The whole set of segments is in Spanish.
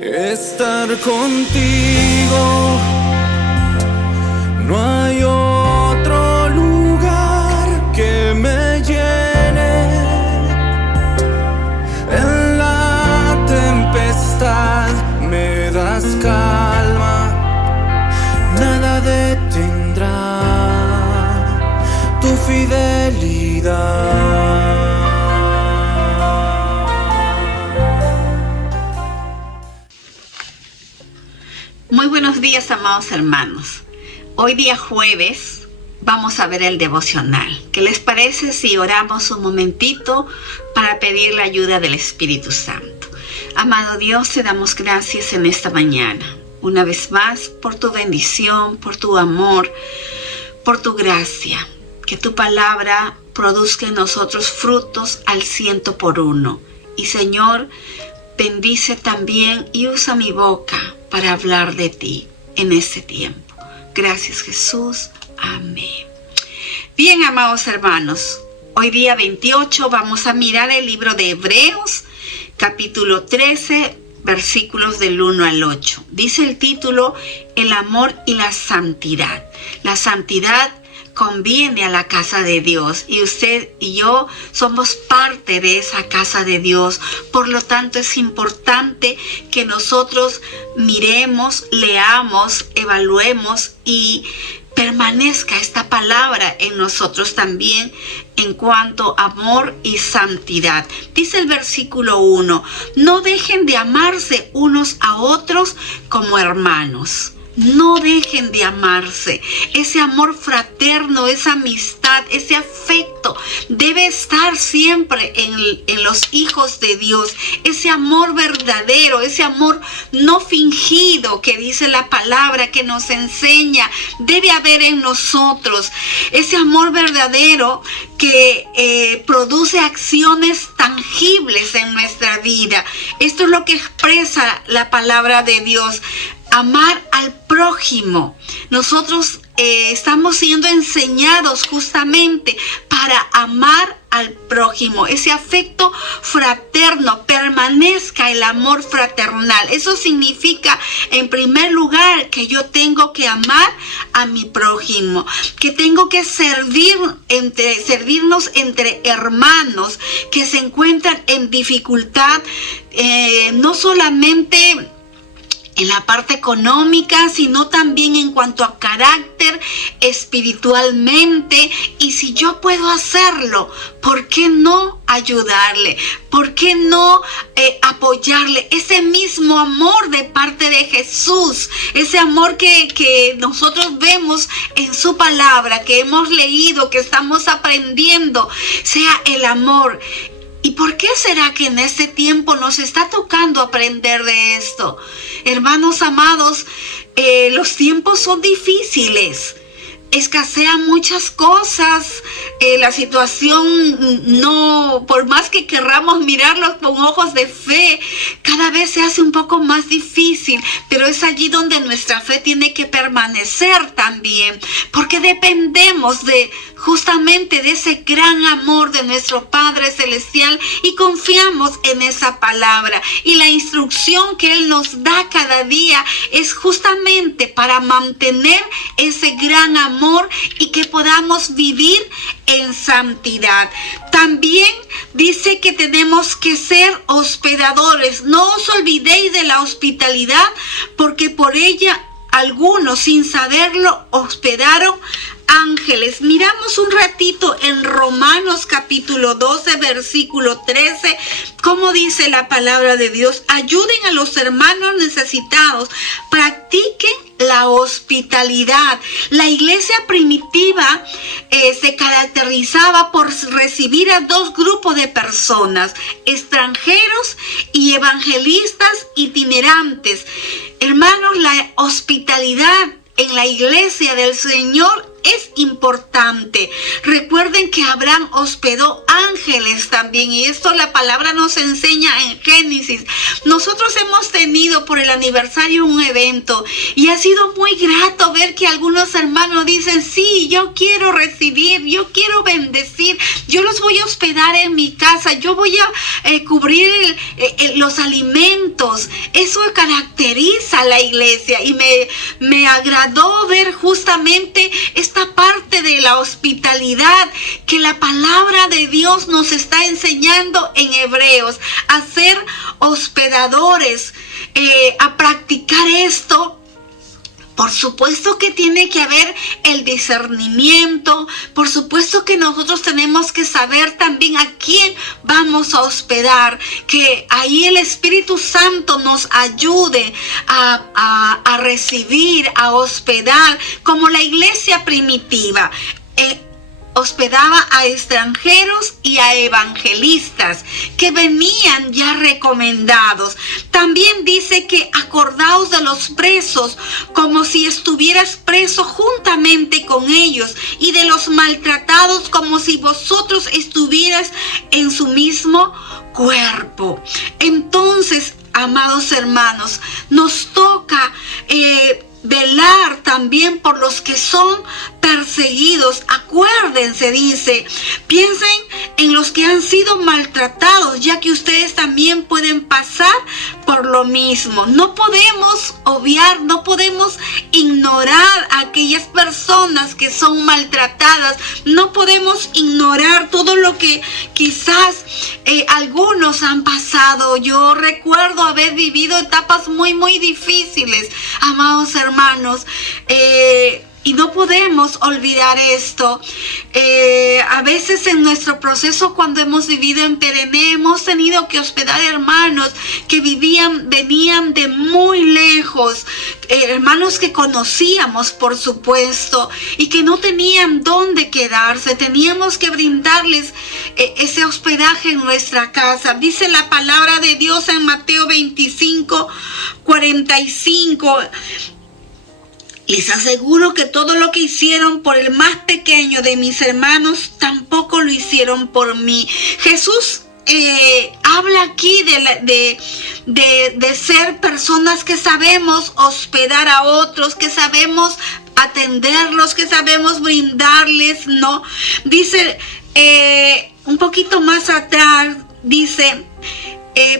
estar contigo. No hay otro lugar que me llene. En la tempestad me das calma, nada detendrá tu fidelidad. Muy buenos días, amados hermanos. Hoy día jueves vamos a ver el devocional. ¿Qué les parece si oramos un momentito para pedir la ayuda del Espíritu Santo? Amado Dios, te damos gracias en esta mañana. Una vez más, por tu bendición, por tu amor, por tu gracia. Que tu palabra produzca en nosotros frutos al 100%. Y Señor, bendice también y usa mi boca para hablar de ti en este tiempo. Gracias, Jesús. Amén. Bien, amados hermanos, hoy día 28 vamos a mirar el libro de Hebreos, capítulo 13, versículos del 1 al 8. Dice el título, el amor y la santidad. La santidad conviene a la casa de Dios y usted y yo somos parte de esa casa de Dios. Por lo tanto, es importante que nosotros miremos, leamos, evaluemos y permanezca esta palabra en nosotros también en cuanto a amor y santidad. Dice el versículo 1, no dejen de amarse unos a otros como hermanos. No dejen de amarse. Ese amor fraterno, esa amistad, ese afecto debe estar siempre en los hijos de Dios. Ese amor verdadero, ese amor no fingido que dice la palabra, que nos enseña, debe haber en nosotros. Ese amor verdadero que produce acciones tangibles en nuestra vida. Esto es lo que expresa la palabra de Dios. Amar al prójimo. Nosotros estamos siendo enseñados justamente para amar al prójimo. Ese afecto fraterno, permanezca el amor fraternal. Eso significa, en primer lugar, que yo tengo que amar a mi prójimo, que tengo que servirnos entre hermanos que se encuentran en dificultad, no solamente en la parte económica, sino también en cuanto a carácter, espiritualmente. Y si yo puedo hacerlo, ¿por qué no ayudarle? ¿Por qué no apoyarle? Ese mismo amor de parte de Jesús, ese amor que nosotros vemos en su palabra, que hemos leído, que estamos aprendiendo, sea el amor. ¿Y por qué será que en este tiempo nos está tocando aprender de esto? Hermanos amados, los tiempos son difíciles. Escasean muchas cosas, la situación no, por más que querramos mirarlo con ojos de fe, cada vez se hace un poco más difícil, pero es allí donde nuestra fe tiene que permanecer también, porque dependemos justamente de ese gran amor de nuestro Padre Celestial y confiamos en esa palabra. Y la instrucción que Él nos da cada día es justamente para mantener ese gran amor y que podamos vivir en santidad. También dice que tenemos que ser hospedadores. No os olvidéis de la hospitalidad, porque por ella algunos, sin saberlo, hospedaron ángeles. Miramos un ratito en Romanos capítulo 12, versículo 13, cómo dice la palabra de Dios. Ayuden a los hermanos necesitados, practiquen la hospitalidad. La iglesia primitiva se caracterizaba por recibir a dos grupos de personas, extranjeros y evangelistas itinerantes. Hermanos, la hospitalidad en la iglesia del Señor es importante. Recuerden que Abraham hospedó ángeles también, y esto la palabra nos enseña en Génesis. Nosotros hemos tenido por el aniversario un evento y ha sido muy grato ver que algunos hermanos dicen: sí, yo quiero recibir, yo quiero bendecir, yo los voy a hospedar en mi casa, yo voy a cubrir los alimentos. Eso caracteriza a la iglesia, y me agradó ver justamente esta parte de la hospitalidad que la palabra de Dios nos está enseñando en Hebreos, a ser hospedadores, a practicar esto. Por supuesto que tiene que haber el discernimiento. Por supuesto que nosotros tenemos que saber también a quién vamos a hospedar. Que ahí el Espíritu Santo nos ayude a recibir, a hospedar, como la iglesia primitiva. Hospedaba a extranjeros y a evangelistas que venían ya recomendados. También dice que acordaos de los presos como si estuvieras preso juntamente con ellos, y de los maltratados como si vosotros estuvieras en su mismo cuerpo. Entonces, amados hermanos, nos toca velar también por los que son perseguidos. Acuérdense, dice, piensen en los que han sido maltratados, ya que ustedes también pueden pasar por lo mismo. No podemos obviar, no podemos ignorar a aquellas personas que son maltratadas. No podemos ignorar todo lo que quizás algunos han pasado. Yo recuerdo haber vivido etapas muy, muy difíciles, amados hermanos, y no podemos olvidar esto. A veces en nuestro proceso, cuando hemos vivido en Perené, hemos tenido que hospedar hermanos que venían de muy lejos, hermanos que conocíamos, por supuesto, y que no tenían dónde quedarse. Teníamos que brindarles ese hospedaje en nuestra casa. Dice la palabra de Dios en Mateo 25:45. Les aseguro que todo lo que hicieron por el más pequeño de mis hermanos, tampoco lo hicieron por mí. Jesús habla aquí de ser personas que sabemos hospedar a otros, que sabemos atenderlos, que sabemos brindarles, ¿no? Dice, un poquito más atrás, dice: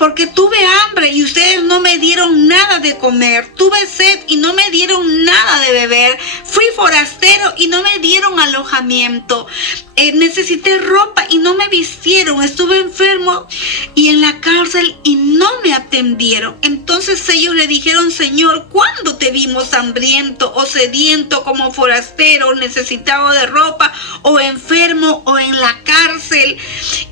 porque tuve hambre y ustedes no me dieron nada de comer. Tuve sed y no me dieron nada de beber. Fui forastero y no me dieron alojamiento. Necesité ropa y no me vistieron. Estuve enfermo y en la cárcel y no me atendieron. Entonces ellos le dijeron: Señor, ¿cuándo te vimos hambriento o sediento, como forastero, necesitado de ropa, o enfermo, o en la cárcel,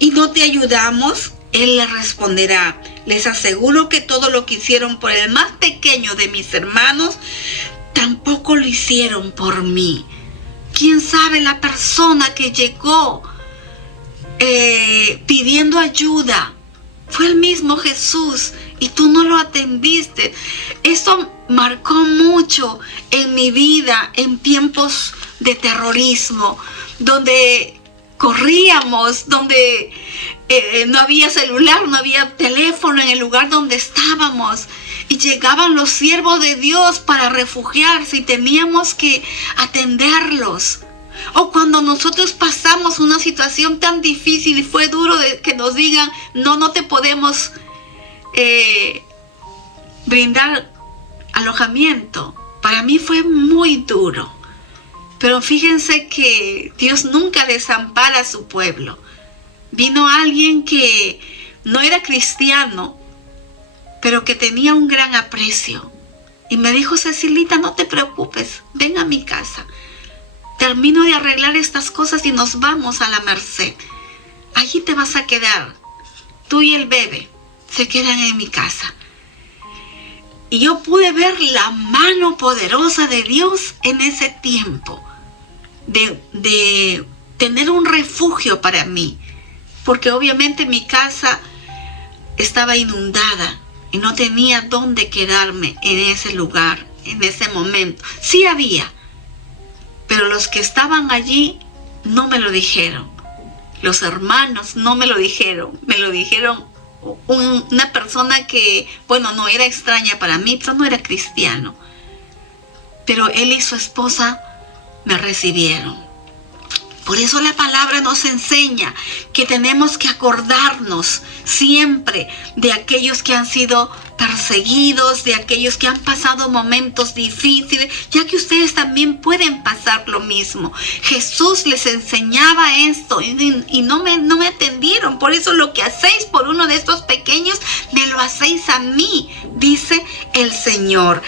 y no te ayudamos? Él le responderá: les aseguro que todo lo que hicieron por el más pequeño de mis hermanos, tampoco lo hicieron por mí. ¿Quién sabe la persona que llegó pidiendo ayuda? Fue el mismo Jesús y tú no lo atendiste. Eso marcó mucho en mi vida en tiempos de terrorismo, donde corríamos, donde no había celular, no había teléfono en el lugar donde estábamos, y llegaban los siervos de Dios para refugiarse y teníamos que atenderlos. O cuando nosotros pasamos una situación tan difícil y fue duro que nos digan: no te podemos brindar alojamiento. Para mí fue muy duro. Pero fíjense que Dios nunca desampara a su pueblo. Vino alguien que no era cristiano, pero que tenía un gran aprecio. Y me dijo: Cecilita, no te preocupes, ven a mi casa. Termino de arreglar estas cosas y nos vamos a la Merced. Allí te vas a quedar. Tú y el bebé se quedan en mi casa. Y yo pude ver la mano poderosa de Dios en ese tiempo. De tener un refugio para mí. Porque obviamente mi casa estaba inundada y no tenía dónde quedarme en ese lugar, en ese momento. Sí había, pero los que estaban allí no me lo dijeron. Los hermanos no me lo dijeron. Me lo dijeron una persona que, bueno, no era extraña para mí, pero no era cristiano. Pero él y su esposa me recibieron. Por eso la palabra nos enseña que tenemos que acordarnos siempre de aquellos que han sido perseguidos, de aquellos que han pasado momentos difíciles, ya que ustedes también pueden pasar lo mismo. Jesús les enseñaba esto y no me atendieron. Por eso lo que hacéis por uno de estos pequeños, me lo hacéis a mí, dice el Señor.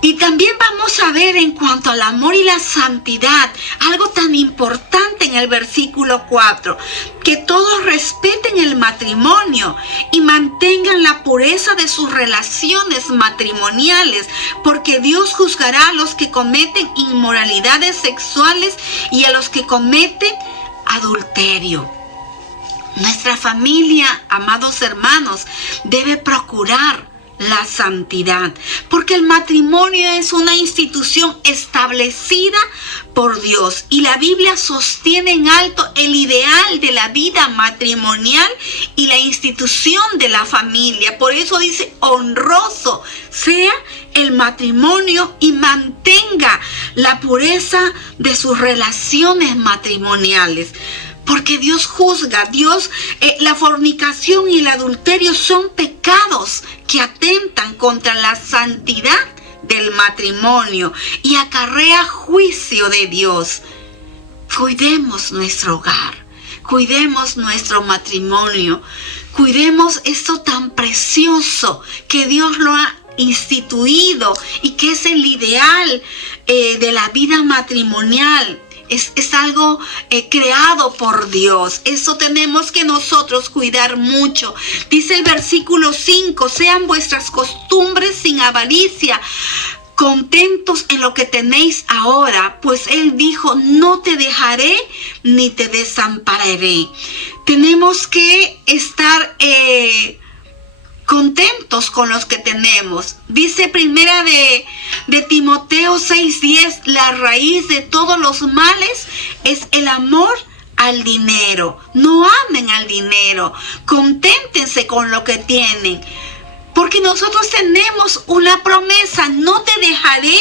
Y también vamos a ver en cuanto al amor y la santidad, algo tan importante en el versículo 4, que todos respeten el matrimonio y mantengan la pureza de sus relaciones matrimoniales, porque Dios juzgará a los que cometen inmoralidades sexuales y a los que cometen adulterio. Nuestra familia, amados hermanos, debe procurar la santidad, porque el matrimonio es una institución establecida por Dios y la Biblia sostiene en alto el ideal de la vida matrimonial y la institución de la familia. Por eso dice: honroso sea el matrimonio y mantenga la pureza de sus relaciones matrimoniales. Porque Dios juzga, la fornicación y el adulterio son pecados que atentan contra la santidad del matrimonio y acarrea juicio de Dios. Cuidemos nuestro hogar, cuidemos nuestro matrimonio, cuidemos esto tan precioso que Dios lo ha instituido y que es el ideal de la vida matrimonial. Es algo creado por Dios. Eso tenemos que nosotros cuidar mucho. Dice el versículo 5: sean vuestras costumbres sin avaricia, contentos en lo que tenéis ahora, pues Él dijo: no te dejaré ni te desampararé. Tenemos que estar contentos con los que tenemos. Dice primera de Timoteo 6:10, la raíz de todos los males es el amor al dinero. No amen al dinero, conténtense con lo que tienen. Porque nosotros tenemos una promesa: no te dejaré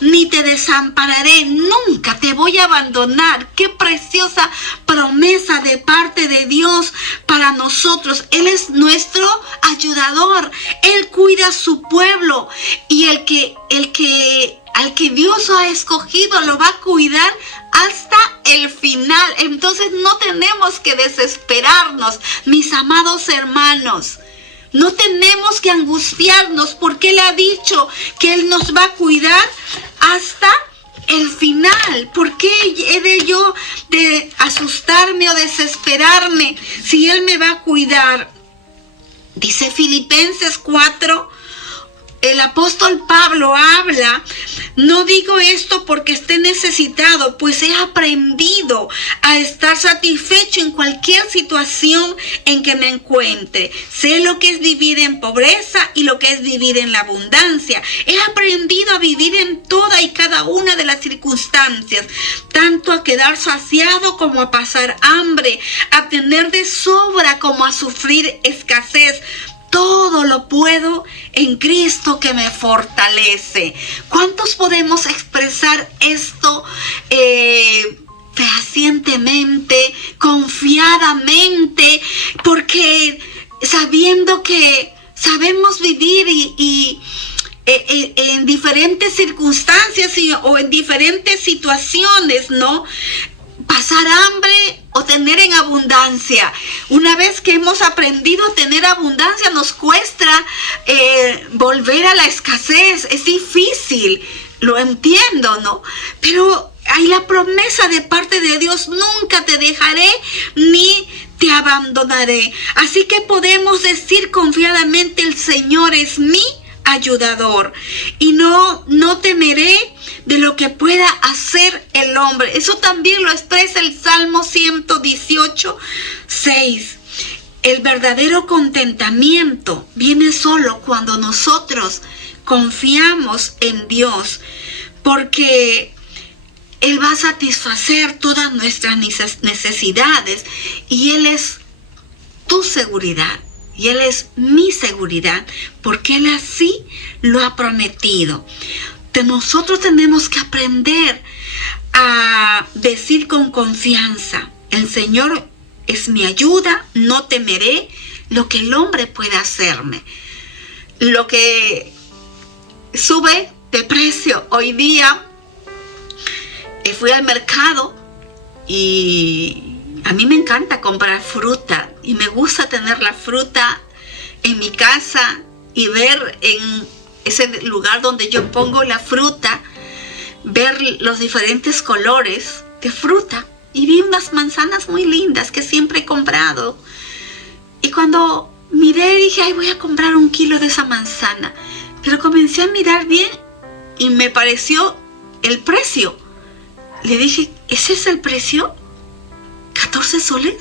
ni te desampararé, nunca te voy a abandonar. Qué preciosa promesa de parte de Dios para nosotros. Él es nuestro ayudador, Él cuida a su pueblo y al que Dios ha escogido lo va a cuidar hasta el final. Entonces no tenemos que desesperarnos, mis amados hermanos. No tenemos que angustiarnos porque Él ha dicho que Él nos va a cuidar hasta el final. ¿Por qué he de yo de asustarme o desesperarme si Él me va a cuidar? Dice Filipenses 4. El apóstol Pablo habla: no digo esto porque esté necesitado, pues he aprendido a estar satisfecho en cualquier situación en que me encuentre. Sé lo que es vivir en pobreza y lo que es vivir en la abundancia. He aprendido a vivir en toda y cada una de las circunstancias, tanto a quedar saciado como a pasar hambre, a tener de sobra como a sufrir escasez. Todo lo puedo en Cristo que me fortalece. ¿Cuántos podemos expresar esto fehacientemente, confiadamente? Porque sabiendo que sabemos vivir y en diferentes circunstancias o en diferentes situaciones, ¿no? Pasar hambre o tener en abundancia. Una vez que hemos aprendido a tener abundancia, nos cuesta volver a la escasez. Es difícil, lo entiendo, ¿no? Pero hay la promesa de parte de Dios: nunca te dejaré ni te abandonaré. Así que podemos decir confiadamente: el Señor es mi ayudador y no temeré de lo que pueda hacer el hombre. Eso también lo expresa el Salmo 118, 6. El verdadero contentamiento viene solo cuando nosotros confiamos en Dios, porque Él va a satisfacer todas nuestras necesidades y Él es tu seguridad y Él es mi seguridad porque Él así lo ha prometido. Nosotros tenemos que aprender a decir con confianza: el Señor es mi ayuda, no temeré lo que el hombre pueda hacerme. Lo que sube de precio hoy día, fui al mercado y a mí me encanta comprar fruta y me gusta tener la fruta en mi casa y ver en ese lugar donde yo pongo la fruta, ver los diferentes colores de fruta. Y vi unas manzanas muy lindas que siempre he comprado. Y cuando miré dije: ay, voy a comprar 1 kilo de esa manzana. Pero comencé a mirar bien y me pareció el precio. Le dije: ¿ese es el precio? ¿14 soles?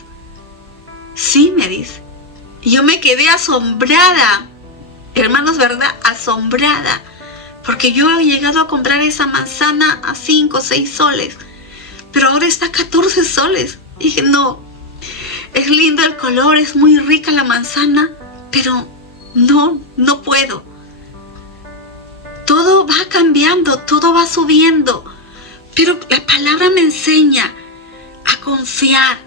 Sí, me dice. Y yo me quedé asombrada. Hermanos, ¿verdad? Asombrada. Porque yo he llegado a comprar esa manzana a 5 o 6 soles. Pero ahora está a 14 soles. Y dije: no, es lindo el color, es muy rica la manzana, pero no puedo. Todo va cambiando, todo va subiendo. Pero la palabra me enseña a confiar,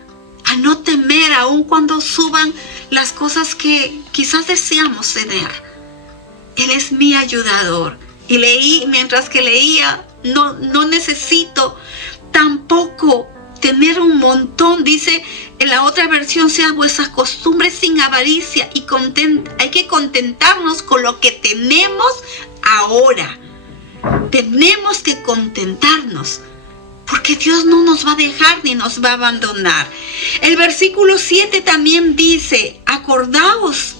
a no temer, aun cuando suban las cosas que quizás deseamos ceder. Él es mi ayudador. Y leí, mientras que leía, no necesito tampoco tener un montón. Dice en la otra versión: sea vuestras costumbres sin avaricia y hay que contentarnos con lo que tenemos ahora. Tenemos que contentarnos porque Dios no nos va a dejar ni nos va a abandonar. El versículo 7 también dice: acordaos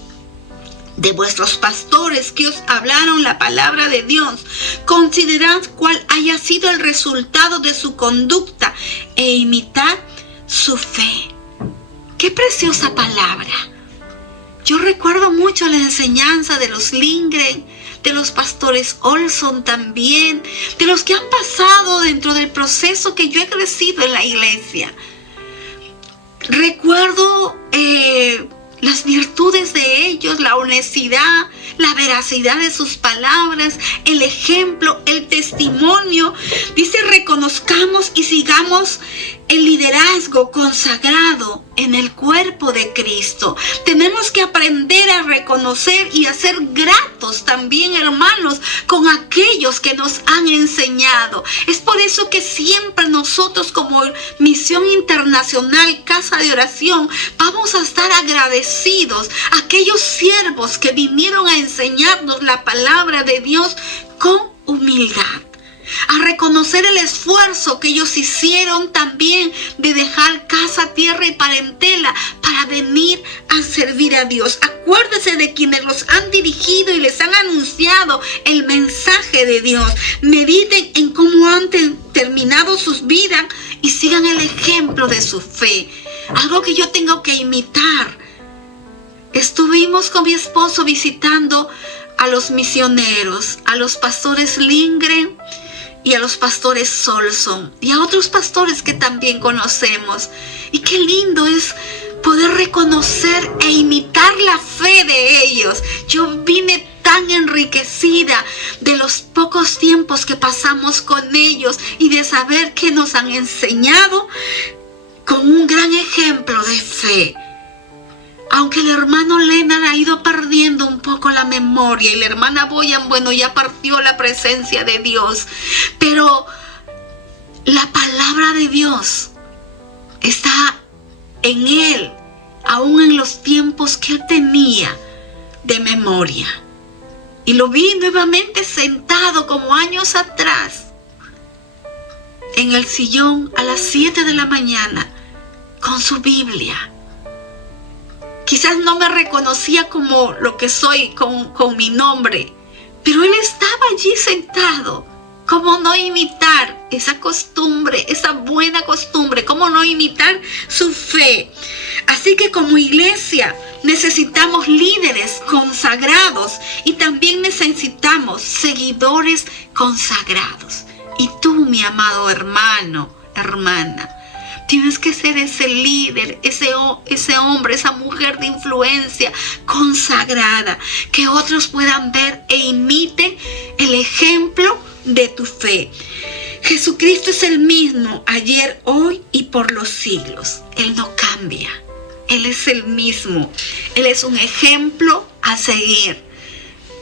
de vuestros pastores que os hablaron la palabra de Dios. Considerad cuál haya sido el resultado de su conducta e imitad su fe. ¡Qué preciosa palabra! Yo recuerdo mucho la enseñanza de los Lindgren, de los pastores Olson también, de los que han pasado dentro del proceso que yo he crecido en la iglesia. Recuerdo las virtudes de ellos, la honestidad, la veracidad de sus palabras, el ejemplo, el testimonio. Dice: reconozcamos y sigamos el liderazgo consagrado en el cuerpo de Cristo. Tenemos que aprender a reconocer y a ser gratos también, hermanos, con aquellos que nos han enseñado. Es por eso que siempre nosotros, como Misión Internacional Casa de Oración, vamos a estar agradecidos a aquellos siervos que vinieron a enseñarnos la palabra de Dios con humildad. A reconocer el esfuerzo que ellos hicieron también de dejar casa, tierra y parentela para venir a servir a Dios. Acuérdese de quienes los han dirigido y les han anunciado el mensaje de Dios. Mediten en cómo han terminado sus vidas y sigan el ejemplo de su fe. Algo que yo tengo que imitar. Estuvimos con mi esposo visitando a los misioneros, a los pastores Lindgren y a los pastores Olson y a otros pastores que también conocemos. Y qué lindo es poder reconocer e imitar la fe de ellos. Yo vine tan enriquecida de los pocos tiempos que pasamos con ellos y de saber que nos han enseñado con un gran ejemplo de fe. Aunque el hermano Leonard ha ido perdiendo un poco la memoria y la hermana Boyan, bueno, ya partió la presencia de Dios, pero la palabra de Dios está en él, aún en los tiempos que él tenía de memoria. Y lo vi nuevamente sentado como años atrás en el sillón a las 7 de la mañana con su Biblia. Quizás no me reconocía como lo que soy con mi nombre, pero él estaba allí sentado. ¿Cómo no imitar esa costumbre, esa buena costumbre? ¿Cómo no imitar su fe? Así que como iglesia necesitamos líderes consagrados y también necesitamos seguidores consagrados. Y tú, mi amado hermano, hermana, tienes que ser ese líder, ese hombre, esa mujer de influencia consagrada, que otros puedan ver e imiten el ejemplo de tu fe. Jesucristo es el mismo ayer, hoy y por los siglos. Él no cambia. Él es el mismo. Él es un ejemplo a seguir.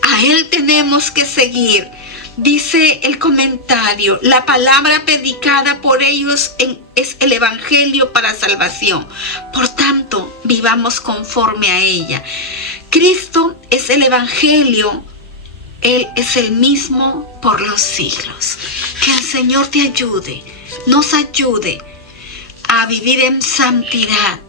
A Él tenemos que seguir. Dice el comentario, la palabra predicada por ellos es el evangelio para salvación. Por tanto, vivamos conforme a ella. Cristo es el evangelio. Él es el mismo por los siglos. Que el Señor te ayude, nos ayude a vivir en santidad,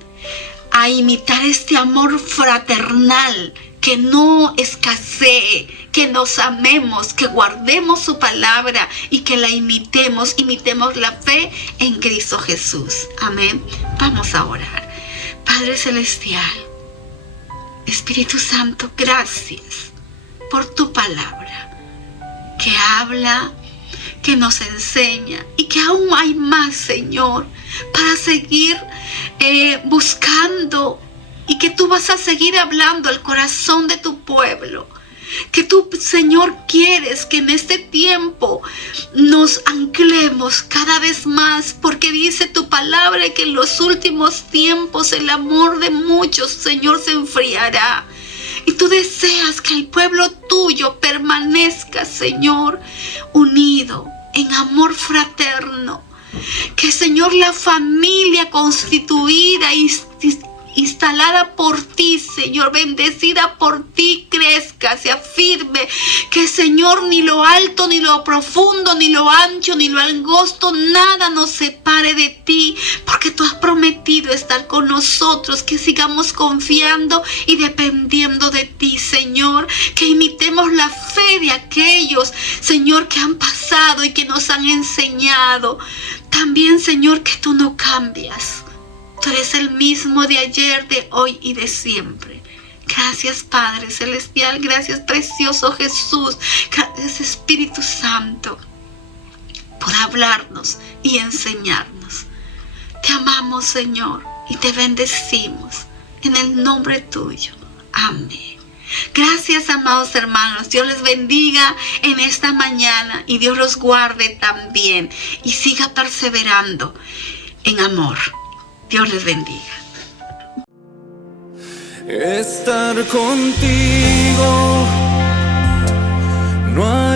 a imitar este amor fraternal, que no escasee, que nos amemos, que guardemos su palabra y que la imitemos la fe en Cristo Jesús. Amén. Vamos a orar. Padre Celestial, Espíritu Santo, gracias por tu palabra que habla, que nos enseña y que aún hay más, Señor, para seguir buscando, y que tú vas a seguir hablando al corazón de tu pueblo. Que tú, Señor, quieres que en este tiempo nos anclemos cada vez más, porque dice tu palabra que en los últimos tiempos el amor de muchos, Señor, se enfriará. Y tú deseas que el pueblo tuyo permanezca, Señor, unido en amor fraterno. Que, Señor, la familia constituida y instalada por ti, Señor, bendecida por ti, crezca, se afirme. Que, Señor, ni lo alto, ni lo profundo, ni lo ancho, ni lo angosto, nada nos separe de ti, porque tú has prometido estar con nosotros. Que sigamos confiando y dependiendo de ti, Señor. Que imitemos la fe de aquellos, Señor, que han pasado y que nos han enseñado. También, Señor, que tú no cambias. Tú eres el mismo de ayer, de hoy y de siempre. Gracias, Padre Celestial. Gracias, precioso Jesús. Gracias, Espíritu Santo, por hablarnos y enseñarnos. Te amamos, Señor, y te bendecimos en el nombre tuyo. Amén. Gracias, amados hermanos. Dios les bendiga en esta mañana y Dios los guarde también y siga perseverando en amor. Dios les bendiga. Estar contigo no hay